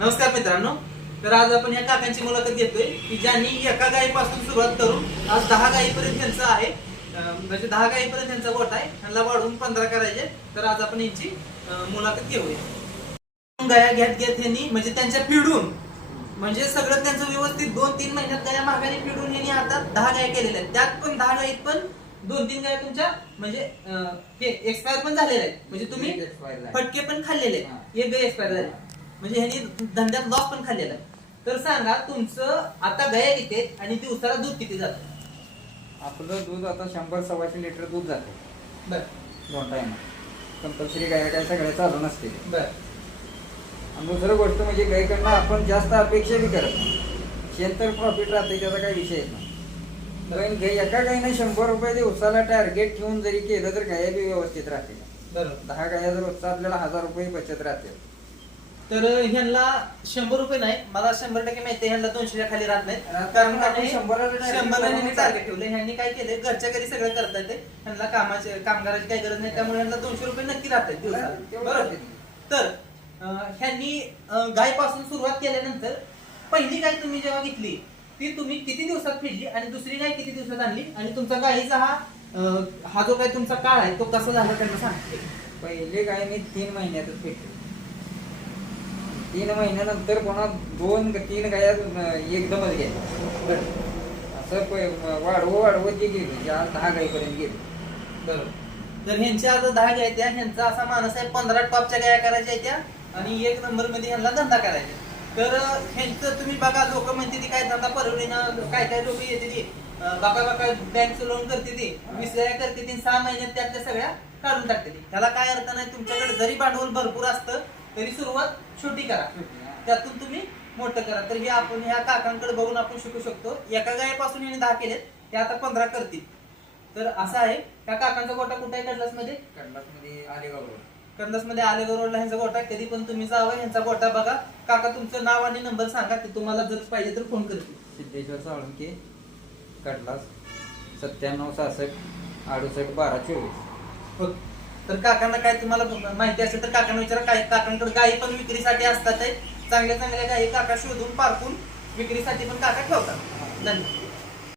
नमस्कार मित्रांनो. तर आज आपण या काकांची मुलाखत घेतोय की ज्यांनी एका गायीपासून सुरुवात करून आज 10 गायीपर्यंत त्यांचं आहे. म्हणजे 10 गायीपर्यंत त्यांचा गोठा आहे. त्यांना वाढवून 15 करायचे. तर आज आपण यांची मुलाखत घेऊया. गाया घेत यांनी म्हणजे त्यांच्या पिढून म्हणजे सगळं त्यांचं व्यवस्थित 2-3 महिन्यात गाया माघारी पिढून यांनी आता 10 गाया केलेल्या आहेत. त्यात पण 10 गायीत पण 2-3 गाया तुमच्या म्हणजे हे एक्सपायर पण झालेले आहेत. म्हणजे तुम्ही फटके पण खाल्लेले आहेत. एक गाय एक्सपायर झाली म्हणजे ह्यांनी धंद्यात लॉस पण खाल्लेला आहे. तर सांगा तुमचं आता गाया किती आहेत आणि दिवसाला दूध किती जातं? आपलं दूध आता 100-125 लिटर दूध जाते. बर 2 टाइम कंपल्सरी गाया काय सगळ्या चालू नसते. बर. आणि दुसरं गोष्ट म्हणजे गायकडनं आपण जास्त अपेक्षा बी करत नाही. शेण तर प्रॉफिट राहते त्याचा काही विषय नाही. पण एका गायीने 100 रुपये दिवसाला टार्गेट ठेवून जरी केलं तर गाया बी व्यवस्थित राहते. बरोबर. 10 गाया जर रोजचा आपल्याला 1000 रुपये बचत राहते. तर ह्यांना 100 रुपये नाही, मला 100% माहिती आहे ह्यांना 200च्या खाली राहत नाही. कारण आपण 100 टार्गेट ठेवले. ह्यांनी काय केले, घरच्या घरी सगळं करतात ते. ह्यांना कामगाराची काही गरज नाही, त्यामुळे ह्यांना 200 रुपये नक्की राहतात दिवसाला. बरोबर. तर ह्यांनी गाय पासून सुरुवात केल्यानंतर पहिली गाय तुम्ही जेव्हा घेतली ती तुम्ही किती दिवसात फेडली आणि दुसरी गाय किती दिवसात आणली आणि तुमचा गायीचा हा जो काय तुमचा काळ आहे तो कसा झाला त्यांना सांगते. पहिली गाय मी 3 महिन्यातच फेडली. 3 महिन्यानंतर पुन्हा 2-3 गाया एकदमच घ्यायच्या. असं वाढवत जे गेली 10 गायीपर्यंत गेली. बरोबर. तर ह्यांच्या आता 10 गाय त्या ह्यांचा असा मानस आहे 15 टॉपच्या गाया करायच्या त्या आणि 1 नंबर मध्ये ह्यांना धंदा करायचा. तर ह्यांचं तुम्ही बघा, लोक म्हणते ती काय धंदा परवडीनं, काय लोक येते ती बाका बँक लोन करते ती 20 गाया करते ती 6 महिन्यात त्यातल्या सगळ्या काढून टाकते ती. त्याला काय अर्थ नाही. तुमच्याकडे जरी भांडवल भरपूर असतं तरी सुरुवात छोटी करा, त्यातून तुम्ही मोठं करा. तर हे आपण ह्या काकांकडे बघून आपण शिकू शकतो. एका गायीपासून यांनी 10 केलेत, ते आता 15 करतील. तर असं आहे. त्या काकांचा गोठा कुठे आहे? कडलासमध्ये. आलेगाव रोड. कडलासमध्ये आलेगाव रोडला ह्यांचा गोठा आहे. कधी पण तुम्ही जावं ह्यांचा गोठा बघा. काका तुमचं नाव आणि नंबर सांगा, ते तुम्हाला जर पाहिजे तर फोन करतील. सिद्धेश्वर साळुंके, कडलास, 9766 68 12 24. हो. तर काकांना काय तुम्हाला माहिती असेल तर काकांना विचारा. काय काकांकडे गायी पण विक्रीसाठी असतात. चांगल्या चांगल्या गायी काका शोधून पारखून विक्रीसाठी पण काका ठेवतात. धन्यवाद.